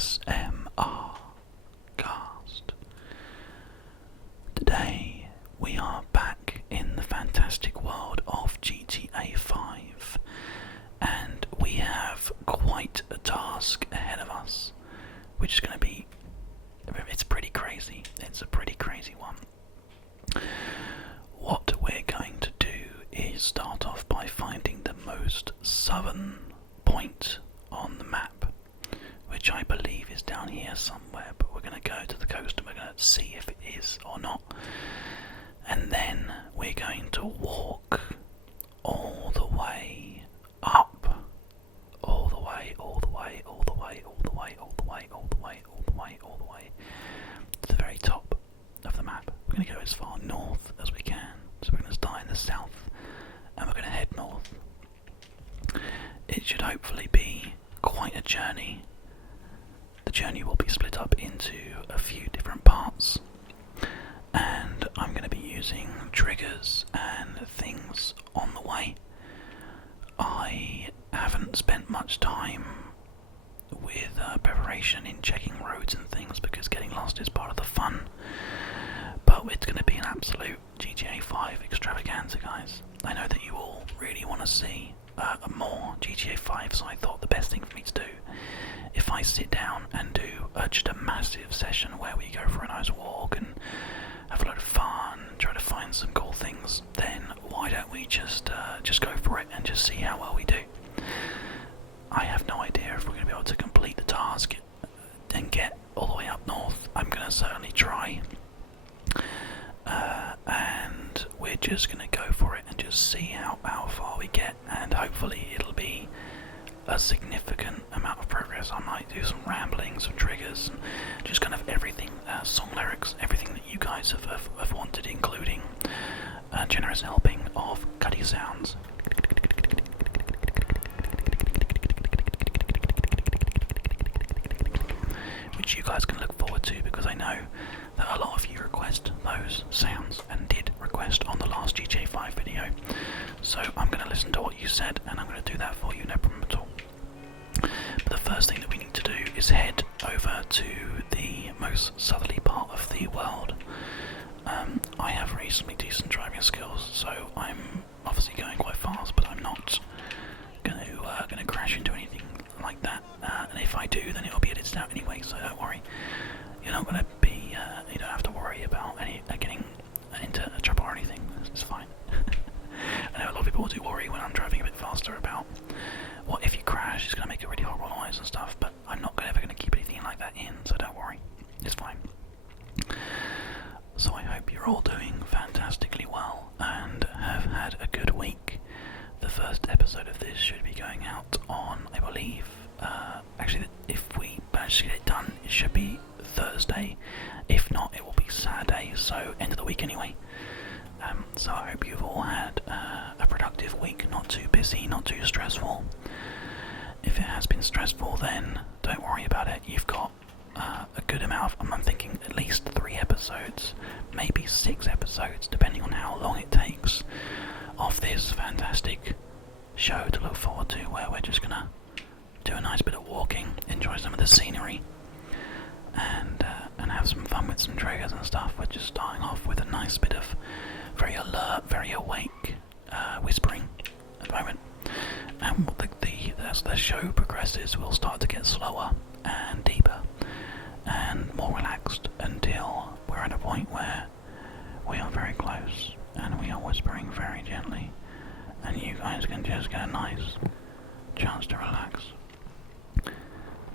theasmrcast. Today we are back in the fantastic world of GTA 5 and we have quite a task ahead of us, which is going to be, it's pretty crazy. It's a pretty crazy one. What we're going to do is start off by finding the most southern point on the map, which I believe is down here somewhere, but we're going to go to the coast and we're going to see if it is or not. And then we're going to walk all the way up, all the way, all the way, all the way, all the way, all the way, all the way, all the way, all the way to the very top of the map. We're going to go as far north as we can. So we're going to start in the south and we're going to head north. It should hopefully be quite a journey. The journey will be split up into a few different parts, and I'm going to be using triggers and things on the way. I haven't spent much time with preparation in checking roads and things because getting lost is part of the fun, but it's going to be an absolute GTA 5 extravaganza, guys. I know that you all really want to see more GTA 5, so I thought the best thing for me to do, if I sit down and do just a massive session where we go for a nice walk and have a lot of fun, try to find some cool things, then why don't we just go for it and just see how well we do. I have no idea if we're going to be able to complete the task and get all the way up north. I'm going to certainly try, and we're just going to go for it and just see how far we get, and hopefully it'll be a significant amount of progress. I might do some rambling, some triggers, and just kind of everything, song lyrics, everything that you guys have wanted, including a generous helping of cutty sounds, which you guys can look forward to, because I know that a lot of you request those sounds and did request on the last GTA 5 video. So I'm going to listen to what you said and I'm going to do that for you, no problem at all. But the first thing that we need to do is head over to the most southerly part of the world. I have reasonably decent driving skills, so I'm obviously going quite fast, but I'm not going to crash into anything like that. And if I do, then it'll be edited out anyway, so don't worry. You're not going to be, you don't have to worry about getting into trouble or anything. It's fine. I know a lot of people do worry when I'm driving a bit faster about what if you crash, it's going to make a really horrible noise and stuff, but I'm not ever going to keep anything like that in, so don't worry. It's fine. So I hope you're all doing fantastically well and have had a good week. The first episode of this should be going out on, I believe, actually if we manage to get it done, it should be Thursday. If not, it will be Saturday, so end of the week anyway. So I hope you've all had a productive week, not too busy, not too stressful. If it has been stressful, then don't worry about it. You've got a good amount of, I'm thinking at least 3 episodes, maybe 6 episodes, depending on how long it takes, of this fantastic show to look forward to, where we're just going to do a nice bit of walking, enjoy some of the scenery, and have some fun with some triggers and stuff. We're just starting off with a nice bit of very alert, very awake whispering at the moment, and as the show progresses we'll start to get slower and deeper and more relaxed until we're at a point where we are very close and we are whispering very gently, and you guys can just get a nice chance to relax.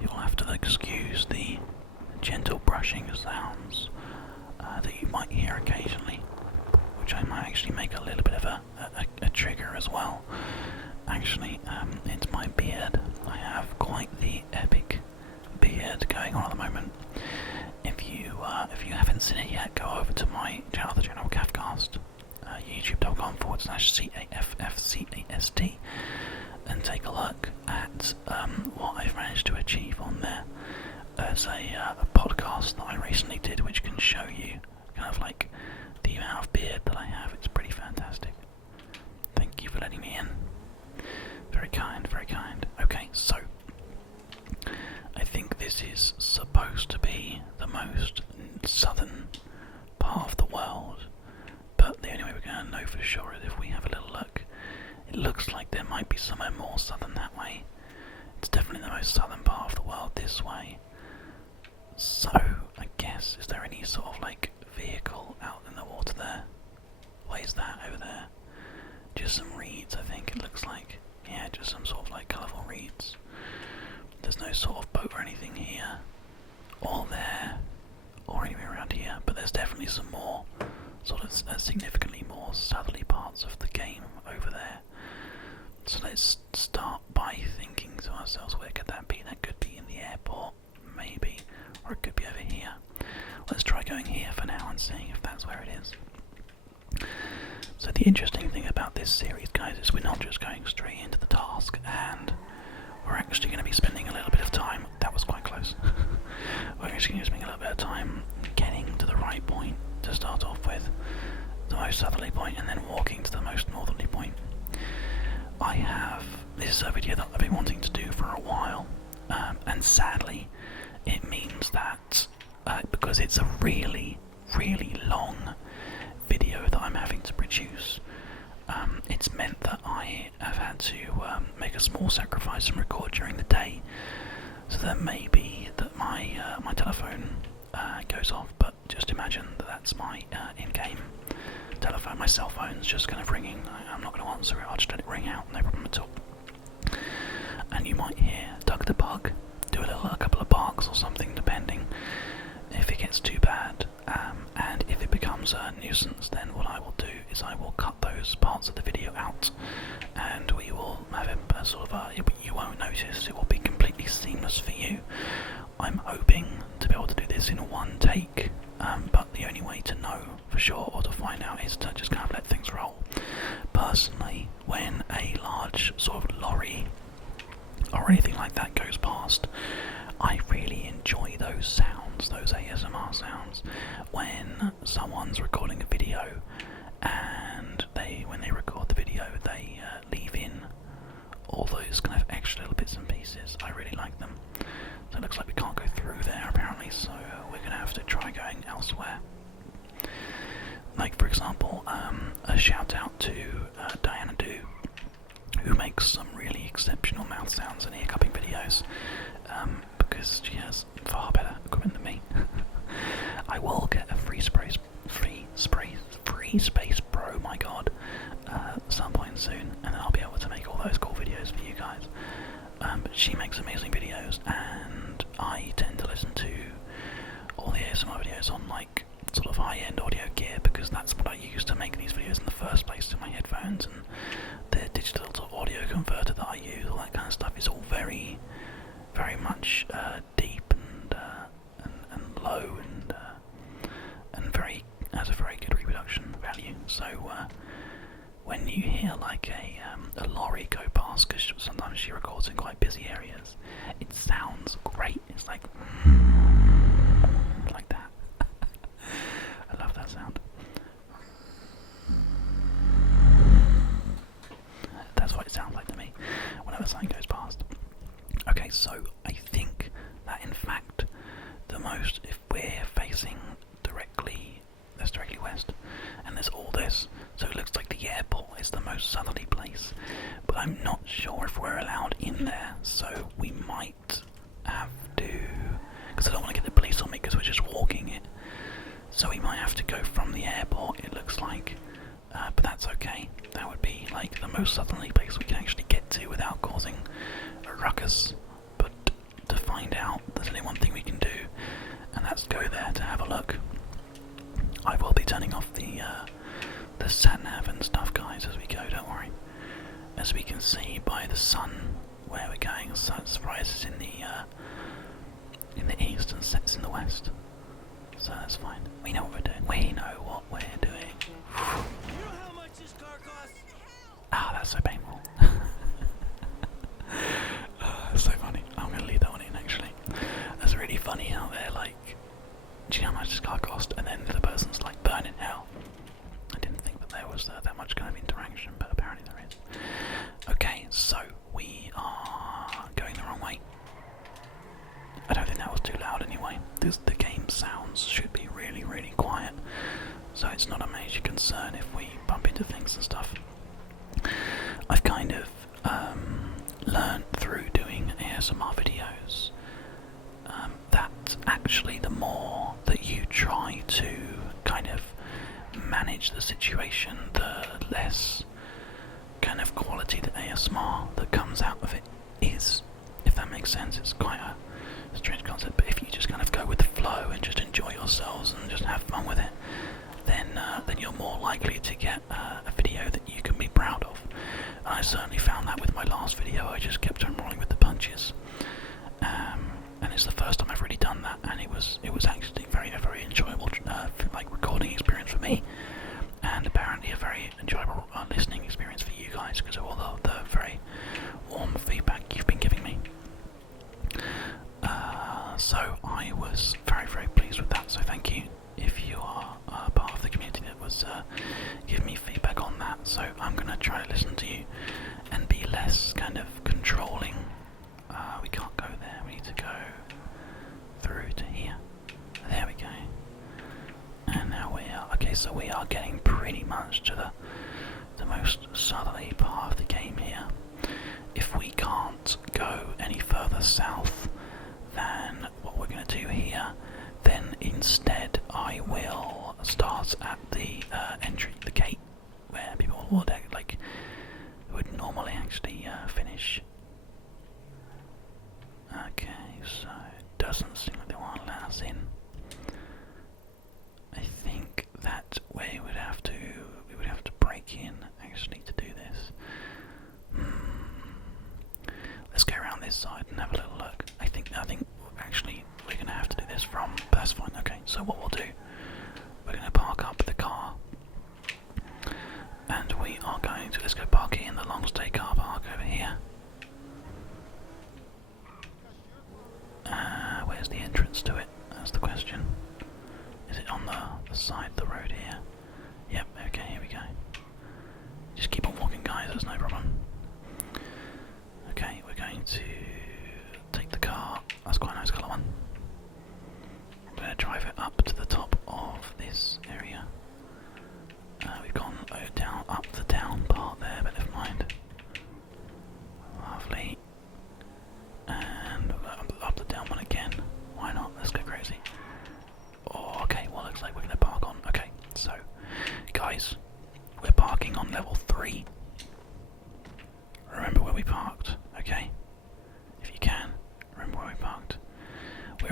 You'll have to excuse the gentle brushing sounds that you might hear occasionally, which I might actually make a little bit of a trigger as well. Actually, it's my beard. I have quite the epic beard going on at the moment. If you haven't seen it yet, go over to my channel, the General Cafcast, youtube.com/CAFFCAST, and take a look at what I've managed to achieve on there. There's a podcast that I recently did which can show you kind of like the amount of beard that I have. It's pretty fantastic. Thank you for letting me in. Very kind, very kind. Okay, so I think this is most southern part of the world this way. So, I guess, is there any sort of like vehicle out in the water there? What is that over there? Just some reeds, I think it looks like. Yeah, just some sort of like colourful reeds. There's no sort of boat or anything here, or there, or anywhere around here, but there's definitely some more, sort of significantly more southerly parts of the game over there. So let's start by thinking to ourselves, where could that be? That could be in the airport, maybe, or it could be over here. Let's try going here for now and seeing if that's where it is. So the interesting thing about this series, guys, is we're not just going straight into the task, and we're actually going to be spending a little bit of time. That was quite close. We're actually going to be spending a little bit of time getting to the right point to start off with, the most southerly point, and then walking to the most northerly point. This is a video that I've been wanting to do for a while, and sadly, it means that because it's a really, really long video that I'm having to produce, it's meant that I have had to make a small sacrifice and record during the day. So that may be that my telephone goes off, but just imagine that that's my in-game telephone. My cell phone's just kind of ringing. I'm not going to answer it. I'll just let it ring out, no problem at all. And you might hear Doug the Bug do a couple of barks or something, depending if it gets too bad. And if it becomes a nuisance, then what I will do is I will cut those parts of the video out, and we will have a sort of you won't notice. It will be completely seamless for you. I'm hoping to be able to do this in one take, but the only way to know for sure or to find out is to just kind of let things roll. Personally, when a large sort of lorry or anything like that goes past, I really enjoy those sounds, those ASMR sounds, when someone's recording a video and when they record the video, they leave in all those kind of extra little bits and pieces. I really like them. So it looks like we can't go through there apparently, so we're going to have to try going elsewhere. Like, for example, a shout out to Diana Do, who makes some really exceptional mouth sounds and ear cupping videos, because she has far better equipment than me. I will get a free Space Pro, my god, some point soon, and then I'll be able to make all those cool videos for you guys. But she makes amazing videos, and I tend to listen to all the ASMR videos on like sort of high-end audio gear, because that's what I use to make these videos in the first place, in my headphones, and the digital to audio converter that I use, all that kind of stuff is all very, very much deep and low, and has a very good reproduction value. So when you hear like a lorry go past, because sometimes she records in quite busy areas, it sounds great. It's like that. I love that sound. That's what it sounds like to me whenever something goes past. Okay, so I think that in fact if we're facing directly west, and there's all this, so it looks like the airport is the most southerly place, but I'm not sure if we're allowed in there, so we might have to, because I don't want to get the police on me because we're just walking it, so we might have to go from the airport, it looks like, but that's okay. That would be like the most southerly place we can actually get to without causing a ruckus. But to find out, there's only one thing we can do, and that's go there to have a look. I will be turning off the sat nav and stuff, guys, as we go, don't worry. As we can see by the sun where we're going, the sun rises in the east and sets in the west. So that's fine. We know what we're doing. We know what we're doing. You know how much this car costs? Ah, that's so painful. That's so funny. I'm going to leave that one in, actually. That's really funny how they're like, do you know how much this car cost? And then the other person's like, burn in hell. I didn't think that there was that much kind of interaction, but apparently there is. Okay, so we are going the wrong way. I don't think that was too loud anyway. The game sounds should be really, really quiet, so it's not a major concern if we bump into things and stuff. I've kind of learned through doing ASMR videos manage the situation, the less kind of quality the ASMR that comes out of it is, if that makes sense. It's quite a strange concept, but if you just kind of go with the flow and just enjoy yourselves and just have fun with it, then you're more likely to get a video that you can be proud of. And I certainly found that with my last video. I just kept on rolling with the punches, and it's the first time I've really done that, and it was actually very enjoyable, like recording experience for me, and apparently a very enjoyable listening experience for you guys because of all the very warm feedback you've been giving me. So I was very pleased with that, so thank you if you are part of the community that was giving me feedback on that. So I'm going to try to listen to you and be less kind of controlling. We can't go there, we need to go through to here. There we go. And now we are, okay, so we are getting pretty much to the most southerly part of the game here. If we can't go any further south than what we're going to do here, then instead I will start at the entry, the gate, where people would would normally actually finish. Okay, so it doesn't seem like they want to let us in. I think that we would have to break in actually to do this. Let's go around this side and have a little look. I think actually we're going to have to do this from, but that's fine. Okay, so what we'll do, we're going to park up the car, and we are going to, let's go park it in the long stay car park over here. Where's the entrance to it? That's the question. Is it on the side of the road here? Yep, okay, here we go. Just keep on walking, guys, there's no problem. Okay, we're going to take the car. That's quite a nice colour one. I'm going to drive it up to the top of this area. We've gone up the down part there, but never mind. Lovely. And we'll go up the down one again. Why not? Let's go crazy. Oh, okay, well, looks like we're going to park on. Okay, so, guys, we're parking on level 3. Remember where we parked, okay? If you can, remember where we parked. We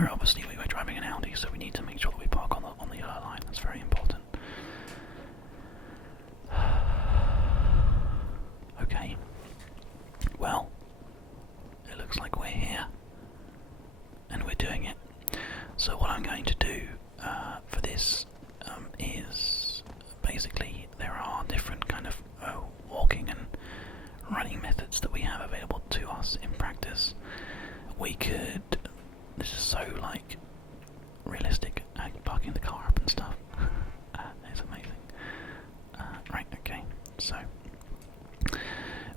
were driving an Audi, so we need to make sure that we park on the yellow line. That's very important. Okay. Well, it looks like we're here, and we're doing it. So what I'm going to do for this is basically there are different kind of walking and running methods that we have available to us in practice. We could, this is so like realistic, parking the car up and stuff. It's amazing. Right, okay, so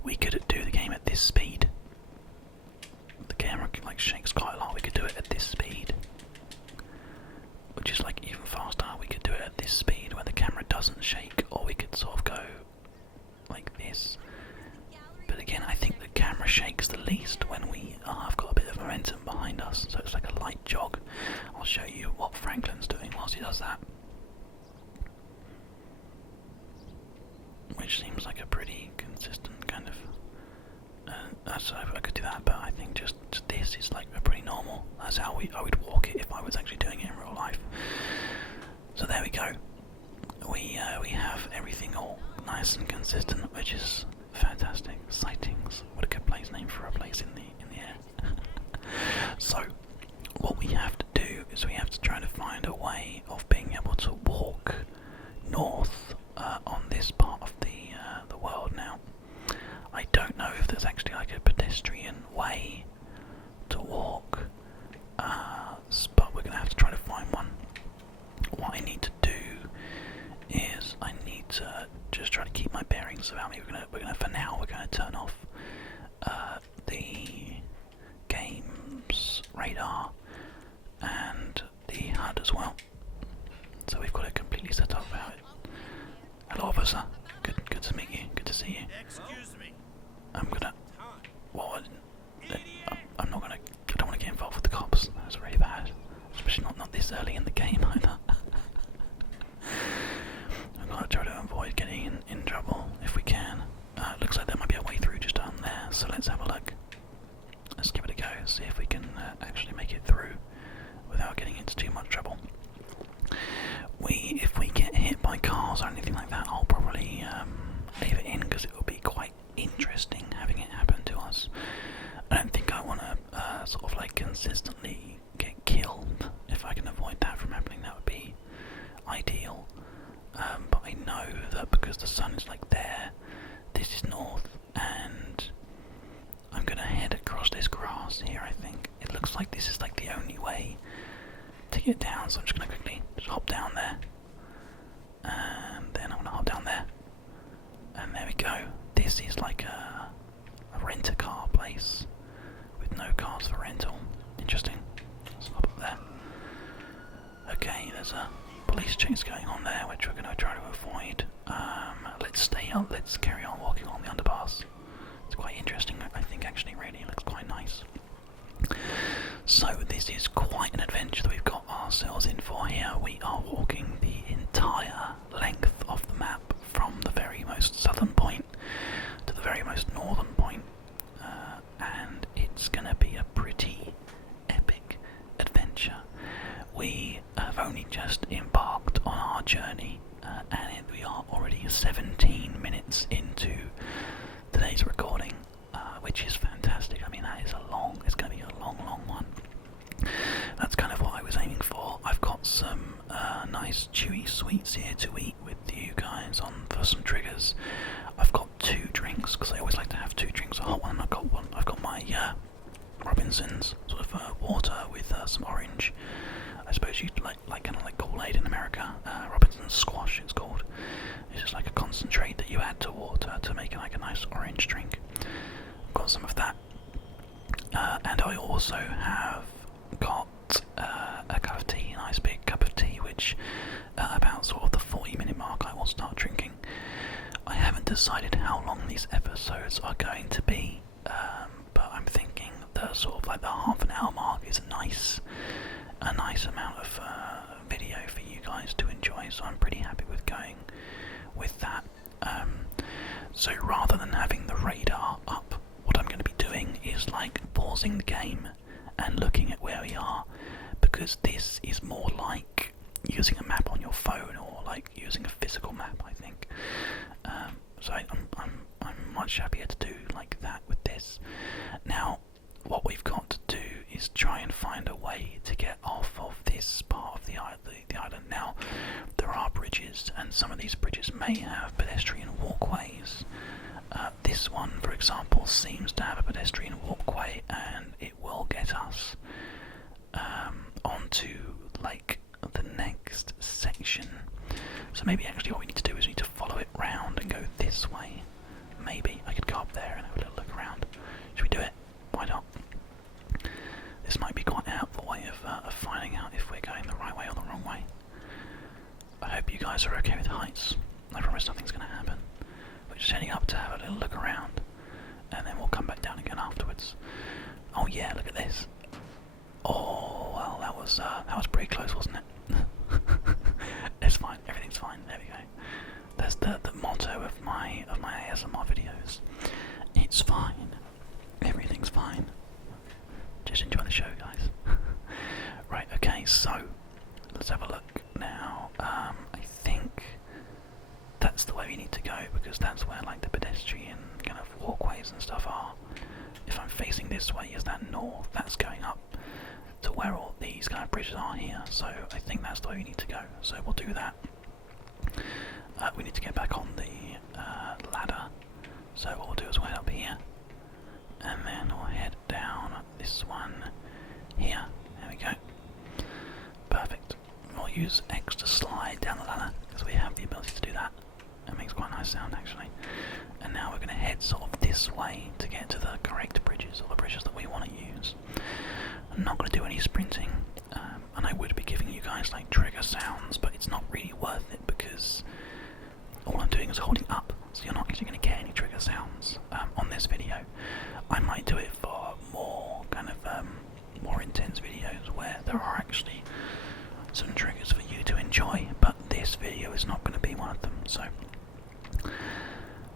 we could do the game at this speed. The camera like shakes quite a lot. We could do it at this speed, which is like even faster. We could do it at this speed where the camera doesn't shake, or we could sort of go like this. But again, I think the camera shakes the least when we have got a bit of momentum behind us, so it's like a light jog. I'll show you what Franklin's doing whilst he does that, which seems like a pretty consistent kind of. So I could do that, but I think just this is like a pretty normal. That's how I would walk it if I was actually doing it in real life. So there we go. We have everything all nice and consistent, which is fantastic. Sightings. What a good place name for a place in the air. So what we have to do is we have to try to find a way of being able to walk north on this part of the world now. I don't know if there's actually like a pedestrian way to walk, but we're going to have to try to find one. What I need to do is I need to just try to keep my bearings about me. We're gonna for now we're gonna turn off the game's radar and the HUD as well. So we've got it completely set up about it. Hello, officer. Good to meet you. Good to see you. Excuse me. I'm gonna. Well, I'm not gonna. I don't want to get involved with the cops. That's really bad, especially not this early in the game either. I'm gonna try to Let's see if we can actually make it through without getting into too much trouble. If we get hit by cars or anything like that, I'll probably leave it in because it will be quite interesting having it happen to us. I don't think I want to sort of like consistently get killed. If I can avoid that from happening, that would be ideal. But I know that because the sun is like there, this is north, and I'm gonna head across this grass here. I think it looks like this is like the only way to get down, so I'm just gonna quickly just hop down there, and then I'm gonna hop down there, and there we go. This is like a rent-a-car place with no cars for rental. Interesting. Let's hop up there. Okay, there's a police chase going on there, which we're going to try to avoid. Let's stay on. Let's carry on walking along the underpass. It's quite interesting. I think actually, really, it looks quite nice. So this is quite an adventure that we've got ourselves in for here. We are walking the entire length of the map from the very most southern point to the very most northern point, and it's going to be a pretty epic adventure. We have only just embarked on our journey, and we are already 17 minutes into today's recording, which is fantastic. I mean, it's going to be a long one. That's kind of what I was aiming for. I've got some nice chewy sweets here to eat with you guys for some triggers. I've got 2 drinks, because I always like to have 2 drinks, a hot one, and I've got my Robinson's sort of water with some orange. I suppose you'd like kind of like Kool-Aid in America. Robinson's squash, it's called. It's just like a concentrate that you add to water to make it like a nice orange drink. I've got some of that, and I also have got a cup of tea, a nice big cup of tea, which about sort of the 40-minute mark I will start drinking. I haven't decided how long these episodes are going to be, but I'm thinking the sort of like the half an hour mark is a nice amount of video for you guys to enjoy, so I'm pretty happy with going with that. So rather than having the radar up, what I'm going to be doing is like pausing the game and looking at where we are, because this is more like using a map on your phone or like using a physical map, I think. So I'm much happier to do like that with this. Now, what we've got to do is try and find a way to get off of this part of the island. Now, there are bridges, and some of these bridges may have pedestrian walkways. This one, for example, seems to have a pedestrian walkway, and it will get us onto like the next section. So maybe actually what we need to do is we need to follow it round and go this way. Maybe I could go up there and have a little look around. Should we do it? Why not? This might be quite a helpful way of finding out if we're going the right way or the wrong way. I hope you guys are okay with heights. I promise nothing's going to happen. We're just heading up to have a little look around, and then we'll come back down again afterwards. Oh yeah, look at this. Oh well, that was pretty close, wasn't it? It's fine. Everything's fine. There we go. That's the motto of my ASMR videos. It's fine. Everything's fine. Just enjoy the show, guys. Right, okay, so let's have a look now. I think that's the way we need to go, because that's where like the pedestrian kind of walkways and stuff are. If I'm facing this way, is that north? That's going up to where all these kind of bridges are here. So I think that's the way we need to go. So we'll do that. We need to get back on the ladder. So what we'll do is we'll head up here, and then we'll head down this one here. There we go. Perfect. We'll use X to slide down the ladder, because we have the ability to do that. It makes quite a nice sound, actually. And now we're going to head sort of this way to get to the correct bridges, or the bridges that we want to use. I'm not going to do any sprinting, and I would be giving you guys like trigger sounds, but it's not really worth it, because all I'm doing is holding up, so you're not actually going to get any trigger sounds on this video. I might do it for more kind of more intense videos where there are actually some triggers for you to enjoy, but this video is not going to be one of them. So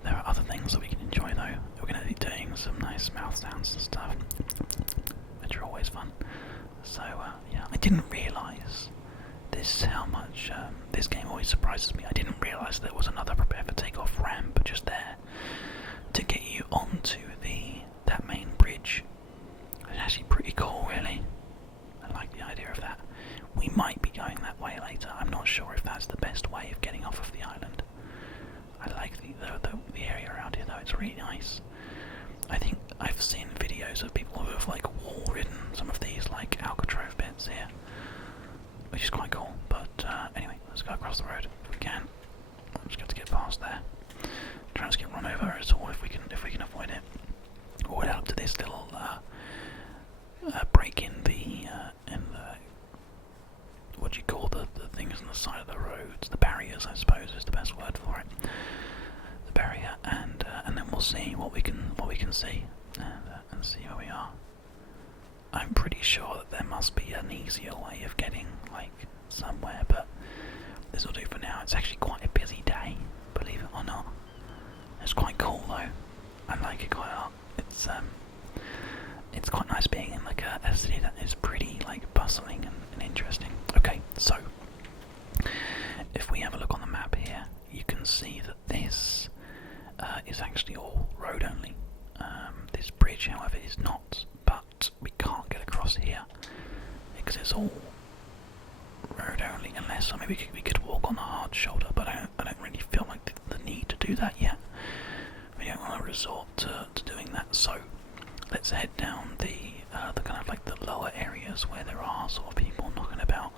there are other things that we can enjoy though. We're going to be doing some nice mouth sounds and stuff. We're So yeah, I didn't realise this how much this game always surprises me. I didn't realise there was another prepare for takeoff ramp just there to get you onto that main bridge. It's actually pretty cool, really. I like the idea of that. We might be going that way later. I'm not sure if that's the best way of getting off of the island. I like the area around here though, it's really nice. I think I've seen videos of people who have like wall ridden some of these like Alcatraz bits here, which is quite cool. But anyway, let's go across the road if we can. I'm just going to get past there. Try not to get run over at all if we can avoid it. Or head up to this little break in the what do you call the things on the side of the roads? The barriers, I suppose, is the best word for it. The barrier, and then we'll see what we can see, and see where we are. I'm pretty sure that there must be an easier way of getting like somewhere, but this will do for now. It's actually quite a busy day, believe it or not. It's quite cool though. I like it quite a lot. It's quite nice being in like a city that is pretty like bustling and interesting. Okay, so if we have a look on the map here, you can see that this is actually all road only. This bridge, however, is not, but we can't get across here because it's all road only. Unless, I mean, we could walk on the hard shoulder, but I don't really feel like the need to do that yet. We don't want to resort to doing that. So let's head down the kind of like the lower areas where there are sort of people knocking about,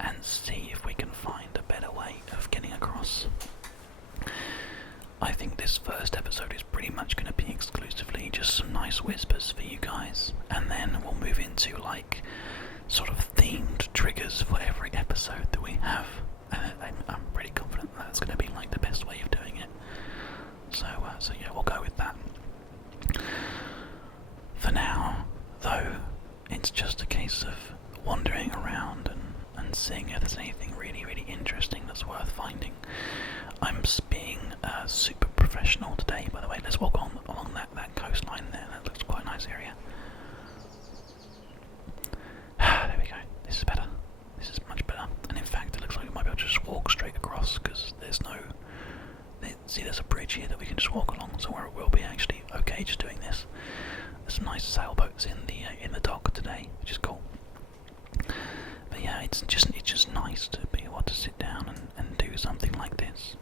and see if we can find a better way of getting across. I think this first episode is pretty much going to be exclusively just some nice whispers for you guys, and then we'll move into like sort of themed triggers for every episode that we have. I'm pretty confident that that's going to be like the best way of doing it. So yeah, we'll go with that. For now, though, it's just a case of wandering around and seeing if there's anything really, really interesting that's worth finding. I'm being super professional today, by the way. Let's walk along that coastline there. That looks quite a nice area. There we go. This is better. This is much better. And in fact, it looks like we might be able to just walk straight across, because there's no... See, there's a bridge here that we can just walk along, so where it will be actually okay just doing this. There's some nice sailboats in the dock today, which is cool. But yeah, it's just nice to be able to sit down and do something like this.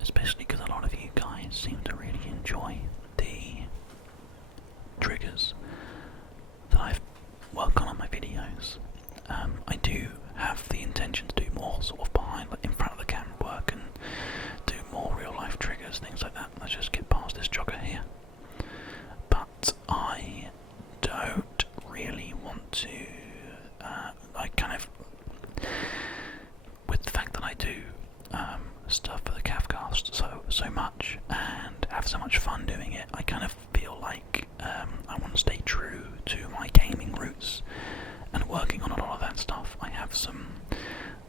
Especially because a lot of you guys seem to really enjoy the triggers that I've worked on my videos. I do have the intention to do more sort of behind, like in front of the camera work, and do more real life triggers, things like that. Let's just get past this jogger here. But I don't really want to, I kind of, with the fact that I do stuff for the Cavcast so much and have so much fun doing it, I kind of feel like I want to stay true to my gaming roots and working on a lot of that stuff. I have some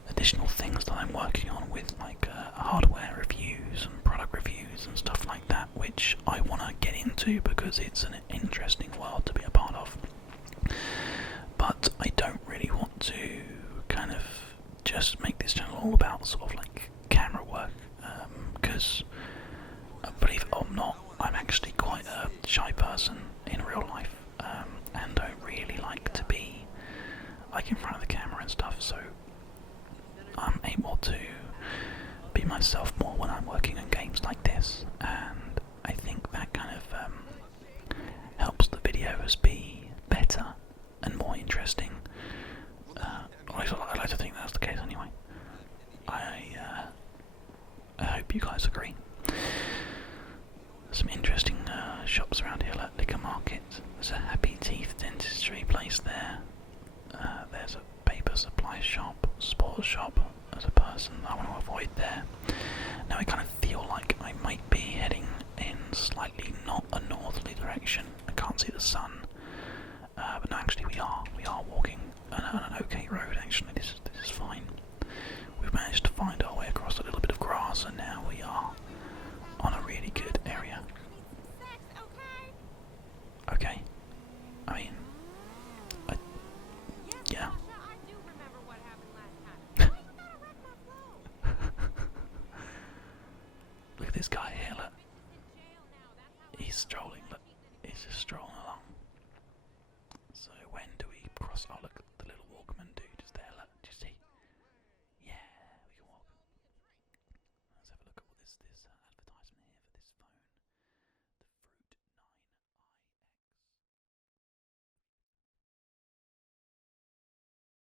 additional things that I'm working on with like hardware reviews and product reviews and stuff like that, which I want to get into because it's an interesting world to be a part of. But I don't really want to kind of just make this channel all about sort of like camera work, because believe it or not, I'm actually quite a shy person in real life, and don't really like to be like in front of the camera and stuff, so I'm able to be myself more when I'm working on games like this, and I think that kind of helps the videos be better and more interesting. At least I like to think that's the case anyway. I hope you guys agree. Some interesting shops around here, like Liquor Market. There's a Happy Teeth dentistry place there. There's a paper supply shop, sports shop. As a person, I want to avoid there. Now I kind of feel like I might be heading in slightly not a northerly direction. I can't see the sun, but no, actually we are walking on an okay road. Actually, this is fine. We've managed to find our way across a little bit of grass, and now we are on a really good area. Okay. I mean, So when do we cross? Oh look,